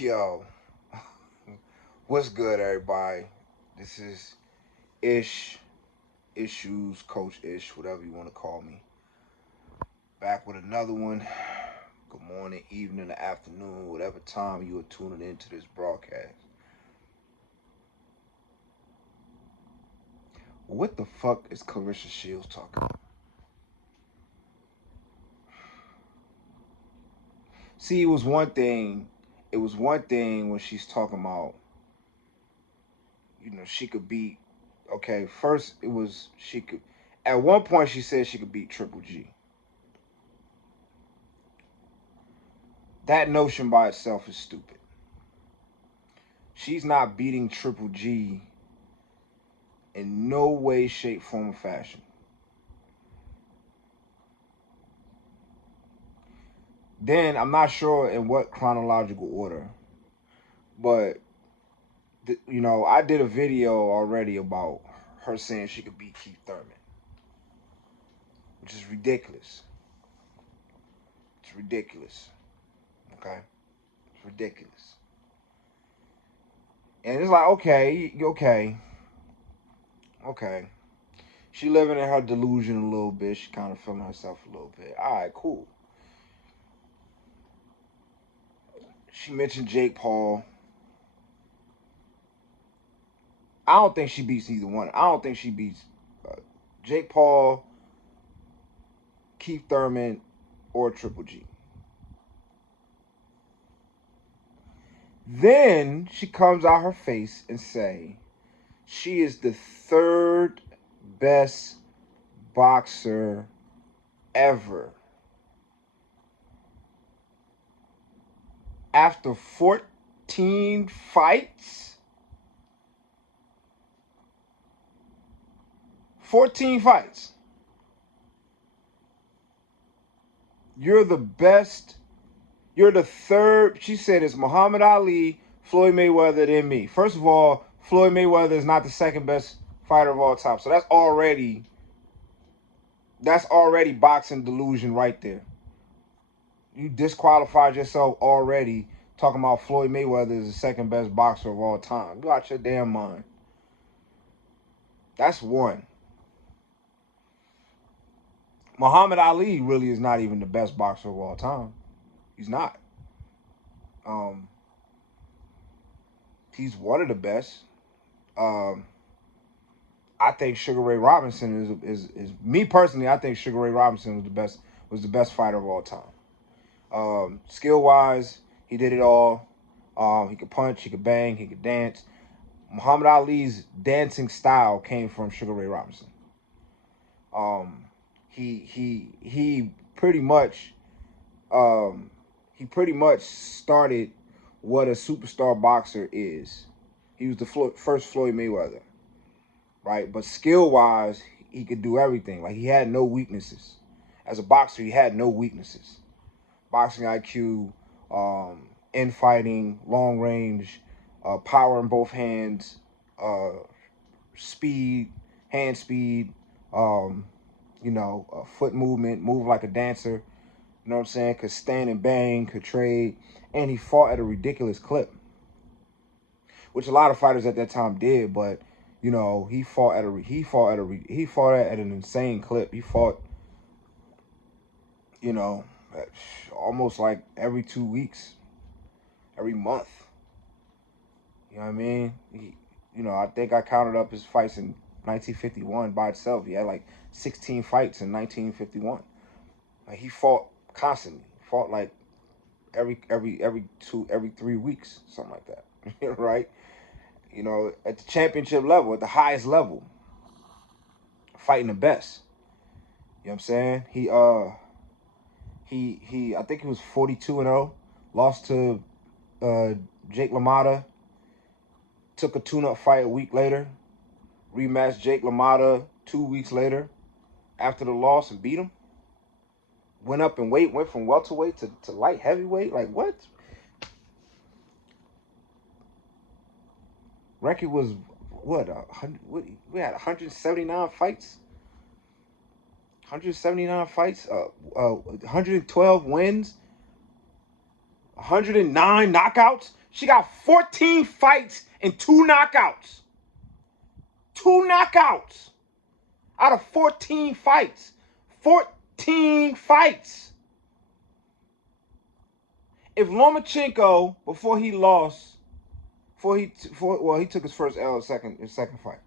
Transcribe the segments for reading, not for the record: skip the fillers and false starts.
Yo, what's good, everybody? This is Ishues, Coach Ish, whatever you want to call me. Back with another one. Good morning, evening, or afternoon, whatever time you are tuning into this broadcast. What the fuck is Claressa Shields talking about? See, it was one thing. It was one thing when she's talking about, she could beat. Okay, first it was she could. At one point, she said she could beat Triple G. That notion by itself is stupid. She's not beating Triple G in no way, shape, form, or fashion. Then I'm not sure in what chronological order, but I did a video already about her saying she could beat Keith Thurman, which is ridiculous. It's ridiculous. Okay, it's ridiculous. And it's like, okay. She living in her delusion a little bit. She kind of feeling herself a little bit. All right, cool. She mentioned Jake Paul. I don't think she beats either one. I don't think she beats Jake Paul, Keith Thurman, or Triple G. Then she comes out her face and say she is the third best boxer ever. After 14 fights? 14 fights. You're the best. You're the third. She said it's Muhammad Ali, Floyd Mayweather, then me. First of all, Floyd Mayweather is not the second best fighter of all time. So that's already boxing delusion right there. You disqualified yourself already talking about Floyd Mayweather is the second best boxer of all time. You out your damn mind. That's one. Muhammad Ali really is not even the best boxer of all time. He's not. He's one of the best. I think Sugar Ray Robinson is me personally. I think Sugar Ray Robinson was the best fighter of all time. Skill wise, he did it all. He could punch, he could bang, he could dance. Muhammad Ali's dancing style came from Sugar Ray Robinson. He pretty much started what a superstar boxer is. He was the first Floyd Mayweather, right? But skill-wise, he could do everything. Like, he had no weaknesses. As a boxer, he had no weaknesses. Boxing IQ, infighting, long range, power in both hands, speed, hand speed, foot movement, move like a dancer. You know what I'm saying? Could stand and bang, could trade, and he fought at a ridiculous clip, which a lot of fighters at that time did. But he fought at an insane clip. He fought, almost like every 2 weeks, every month. You know what I mean? I think I counted up his fights in 1951 by itself. He had like 16 fights in 1951. Like, he fought constantly. Fought like every 3 weeks, something like that. Right? At the championship level, at the highest level, fighting the best. You know what I'm saying? He I think he was 42-0, lost to Jake LaMotta, took a tune-up fight a week later, rematched Jake LaMotta 2 weeks later after the loss and beat him. Went up in weight, went from welterweight to light heavyweight. Like, what? Record was what? We had 179 fights. 179 fights. 112 wins. 109 knockouts. She got 14 fights and 2 knockouts. 2 knockouts out of 14 fights. 14 fights. If Lomachenko, before he lost, he took his first L, his second fight.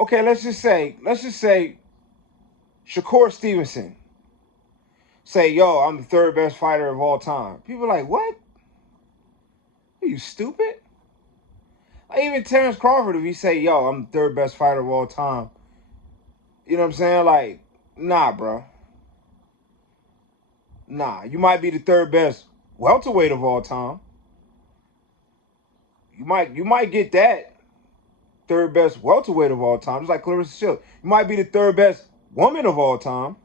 Okay, let's just say Shakur Stevenson say, yo, I'm the 3rd best fighter of all time. People are like, what? Are you stupid? Like, even Terrence Crawford, if he say, yo, I'm the 3rd best fighter of all time, you know what I'm saying? Like, nah, bro. Nah, you might be the 3rd best welterweight of all time. You might get that 3rd best welterweight of all time, just like Claressa Shields. You might be the 3rd best woman of all time,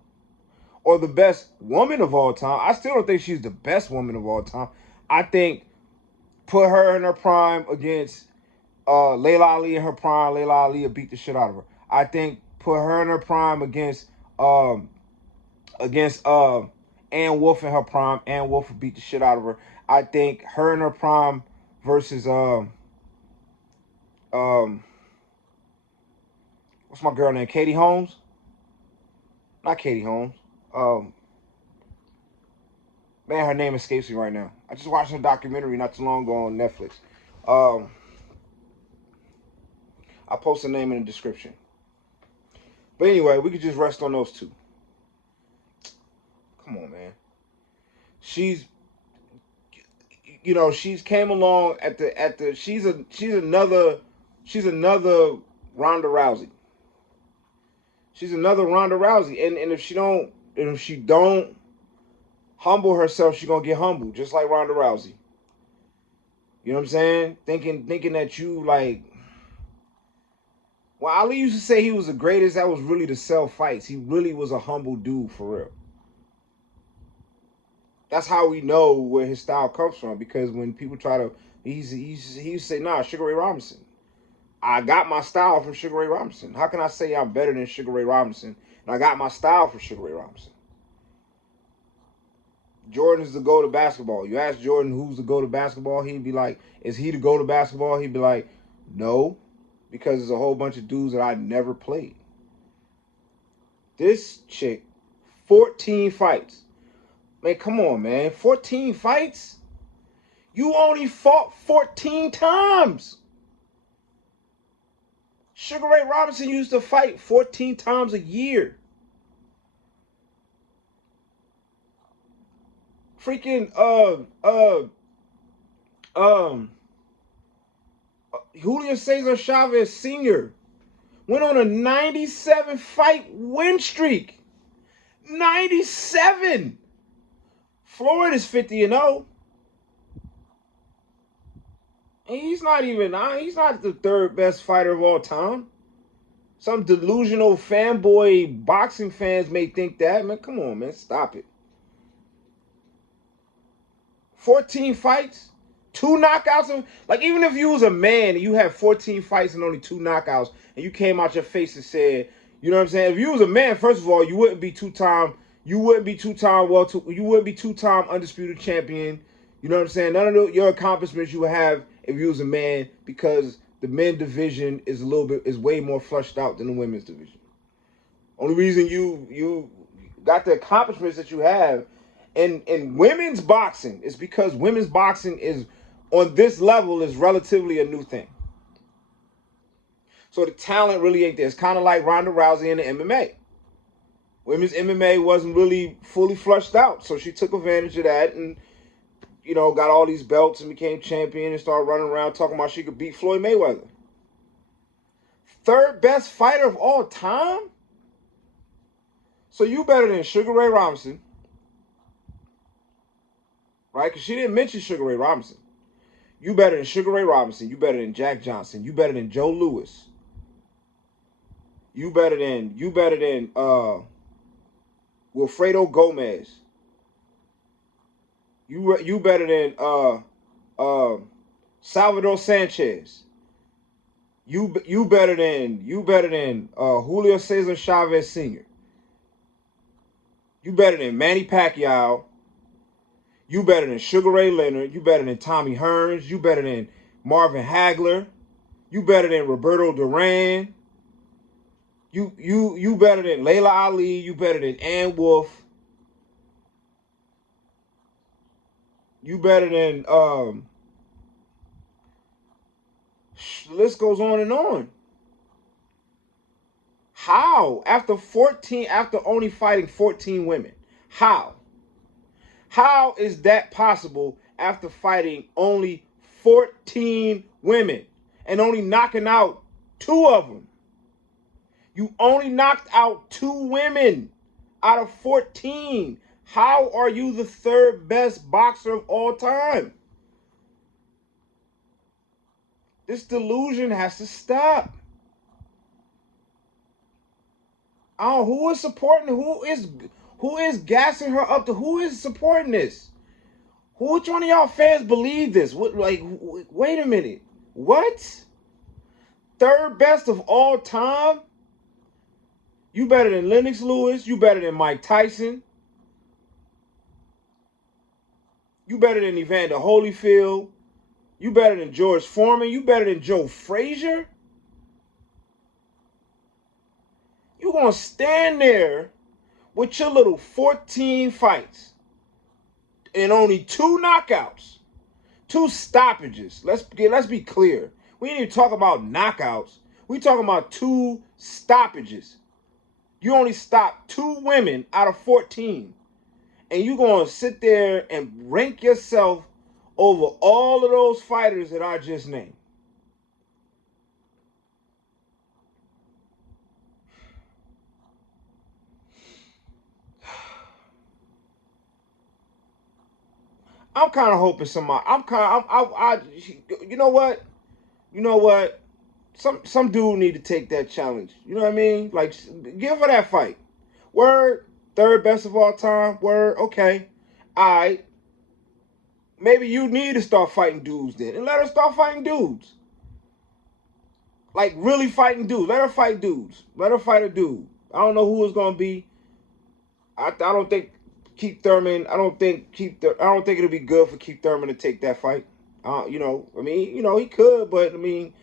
or the best woman of all time. I still don't think she's the best woman of all time. I think put her in her prime against Layla Ali in her prime. Layla Ali will beat the shit out of her. I think put her in her prime against Ann Wolfe in her prime. Ann Wolfe will beat the shit out of her. I think her in her prime versus what's my girl name? Katie Holmes? Not Katie Holmes. Man, her name escapes me right now. I just watched a documentary not too long ago on Netflix. I'll post the name in the description. But anyway, we could just rest on those 2. Come on, man. She's came along she's another Ronda Rousey. She's another Ronda Rousey. And if she don't humble herself, she's gonna get humbled, just like Ronda Rousey. You know what I'm saying? Thinking that you like. Well, Ali used to say he was the greatest. That was really to sell fights. He really was a humble dude for real. That's how we know where his style comes from. Because when people try to, he used to say, nah, Sugar Ray Robinson. I got my style from Sugar Ray Robinson. How can I say I'm better than Sugar Ray Robinson? And I got my style from Sugar Ray Robinson. Jordan is the GOAT of basketball. You ask Jordan who's the GOAT of basketball, he'd be like, is he the GOAT of basketball? He'd be like, no, because there's a whole bunch of dudes that I never played. This chick, 14 fights. Man, come on, man. 14 fights? You only fought 14 times. Sugar Ray Robinson used to fight 14 times a year. Freaking Julio Cesar Chavez Sr. went on a 97 fight win streak. 97. Floyd is 50-0. And he's not the 3rd best fighter of all time. Some delusional fanboy boxing fans may think that. Man, come on, man. Stop it. 14 fights, 2 knockouts. Like, even if you was a man and you had 14 fights and only 2 knockouts, and you came out your face and said, you know what I'm saying? If you was a man, first of all, you wouldn't be two-time undisputed champion. You know what I'm saying? None of your accomplishments you would have if you was a man, because the men division is way more flushed out than the women's division. Only reason you got the accomplishments that you have in women's boxing is because women's boxing is on this level is relatively a new thing. So the talent really ain't there. It's kind of like Ronda Rousey in the MMA. Women's MMA wasn't really fully flushed out, so she took advantage of that and, got all these belts and became champion and started running around talking about she could beat Floyd Mayweather. 3rd best fighter of all time? So you better than Sugar Ray Robinson, right? Because she didn't mention Sugar Ray Robinson. You better than Sugar Ray Robinson. You better than Jack Johnson. You better than Joe Louis. You better than Wilfredo Gomez. You better than Salvador Sanchez. You better than Julio Cesar Chavez Sr. You better than Manny Pacquiao. You better than Sugar Ray Leonard. You better than Tommy Hearns. You better than Marvin Hagler. You better than Roberto Duran. You better than Layla Ali. You better than Ann Wolf. You better than the list goes on and on. How? After only fighting 14 women. How? How is that possible after fighting only 14 women and only knocking out 2 of them? You only knocked out 2 women out of 14. How are you the 3rd best boxer of all time? This delusion has to stop. Oh, who is supporting? Who is gassing her up? Who is supporting this? Which one of y'all fans believe this? What? Like, wait a minute. What? 3rd best of all time? You better than Lennox Lewis. You better than Mike Tyson. You better than Evander Holyfield. You better than George Foreman. You better than Joe Frazier. You gonna stand there with your little 14 fights and only 2 knockouts, 2 stoppages. Let's be clear. We ain't even talk about knockouts. We talking about 2 stoppages. You only stopped 2 women out of 14. And you going to sit there and rank yourself over all of those fighters that I just named. I'm kind of hoping somebody. You know what? You know what? Some dude need to take that challenge. You know what I mean? Like, give her that fight. Word, 3rd best of all time. Word, okay. All right. Maybe you need to start fighting dudes then, and let her start fighting dudes. Like, really fighting dudes. Let her fight dudes. Let her fight a dude. I don't know who it's gonna be. I don't think Keith Thurman. I don't think it'll be good for Keith Thurman to take that fight. He could, but I mean,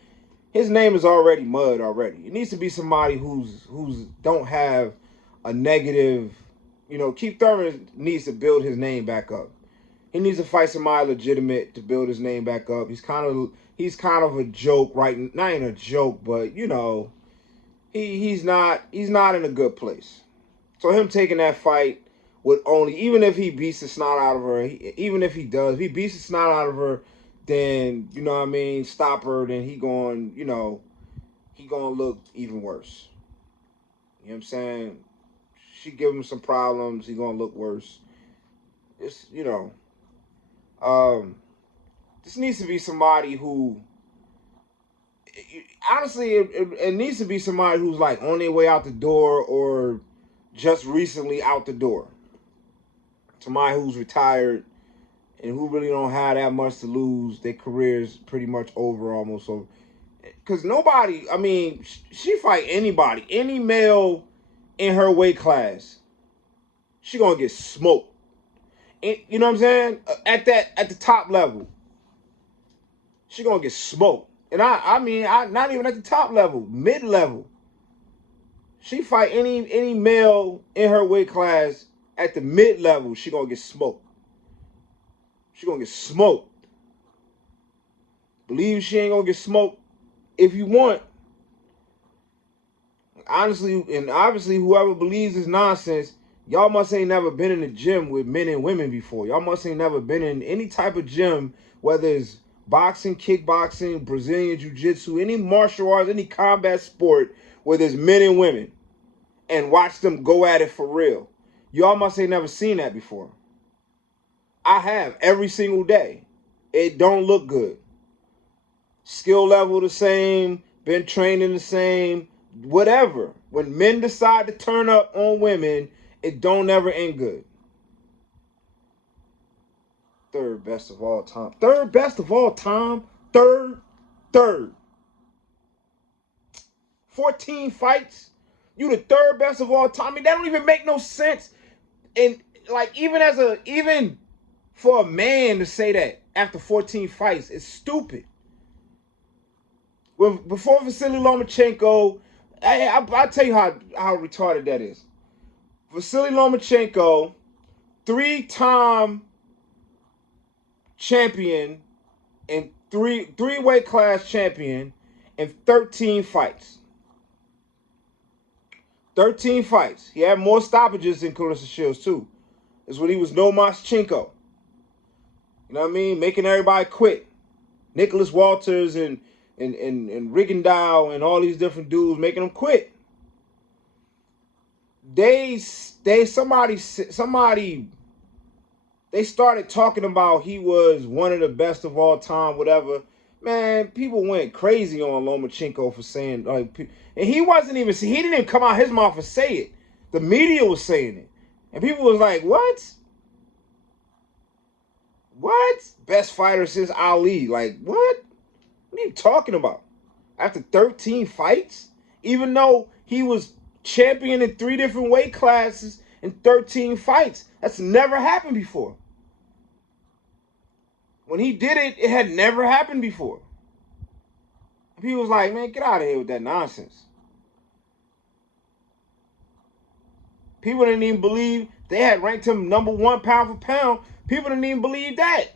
his name is already mud already. It needs to be somebody who's don't have a negative. Keith Thurman needs to build his name back up. He needs to fight somebody legitimate to build his name back up. He's kind of a joke, right? Not even a joke, but he's not in a good place. So him taking that fight would only, even if he beats the snot out of her, if he beats the snot out of her, then stop her, then he gonna look even worse. You know what I'm saying? She give him some problems, he gonna look worse. It's this needs to be somebody who, honestly, it needs to be somebody who's like on their way out the door or just recently out the door. Somebody who's retired and who really don't have that much to lose. Their career's pretty much over almost. So, because nobody, she fight anybody, any male in her weight class, she gonna get smoked. You know what I'm saying? At the top level, she gonna get smoked. And I not even at the top level, mid level. She fight any male in her weight class at the mid level, she gonna get smoked. She gonna get smoked. Believe she ain't gonna get smoked if you want. Honestly, and obviously, whoever believes this nonsense, y'all must ain't never been in a gym with men and women before. Y'all must ain't never been in any type of gym, whether it's boxing, kickboxing, Brazilian jiu-jitsu, any martial arts, any combat sport where there's men and women, and watch them go at it for real. Y'all must ain't never seen that before. I have every single day. It don't look good. Skill level the same, been training the same, whatever. When men decide to turn up on women, it don't ever end good. 3rd best of all time. 3rd best of all time. Third. 14 fights. You the 3rd best of all time. That don't even make no sense. And like even For a man to say that after 14 fights is stupid. Before Vasily Lomachenko, I'll tell you how retarded that is. Vasily Lomachenko, 3-time champion and three weight class champion in 13 fights. 13 fights. He had more stoppages than Claressa Shields too. It's when he was Lomachenko. You know what I mean? Making everybody quit. Nicholas Walters and Rigondeaux and all these different dudes making them quit. They started talking about he was one of the best of all time, whatever. Man, people went crazy on Lomachenko for saying like, and he didn't even come out his mouth and say it. The media was saying it, and people was like, "What? What? Best fighter since Ali? Like what? What are you talking about? After 13 fights, even though he was champion in 3 different weight classes in 13 fights, that's never happened before." When he did it, it had never happened before. People was like, man, get out of here with that nonsense. People didn't even believe they had ranked him #1 pound for pound. People didn't even believe that.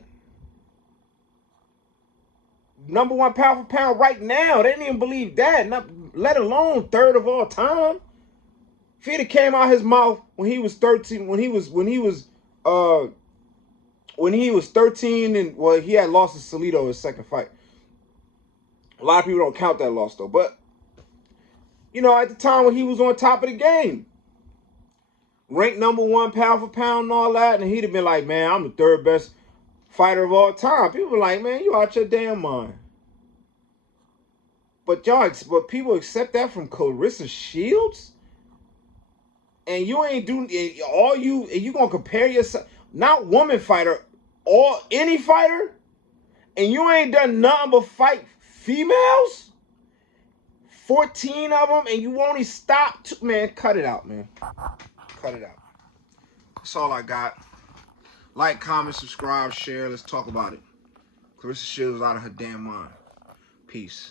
#1 pound for pound right now. They didn't even believe that, not let alone 3rd of all time. If he'd have came out his mouth when he was 13, when he was 13, and well, he had lost to Salido his second fight. A lot of people don't count that loss though, but you know, at the time when he was on top of the game, ranked #1 pound for pound and all that, and he'd have been like, man, I'm the 3rd best fighter of all time. People were like, man, you out your damn mind. But people accept that from Claressa Shields, and you ain't doing you gonna compare yourself, not woman fighter, or any fighter, and you ain't done nothing but fight females, 14 of them, and you only stopped. Man, cut it out, man. Cut it out. That's all I got. Like, comment, subscribe, share. Let's talk about it. Claressa Shields is out of her damn mind. Peace.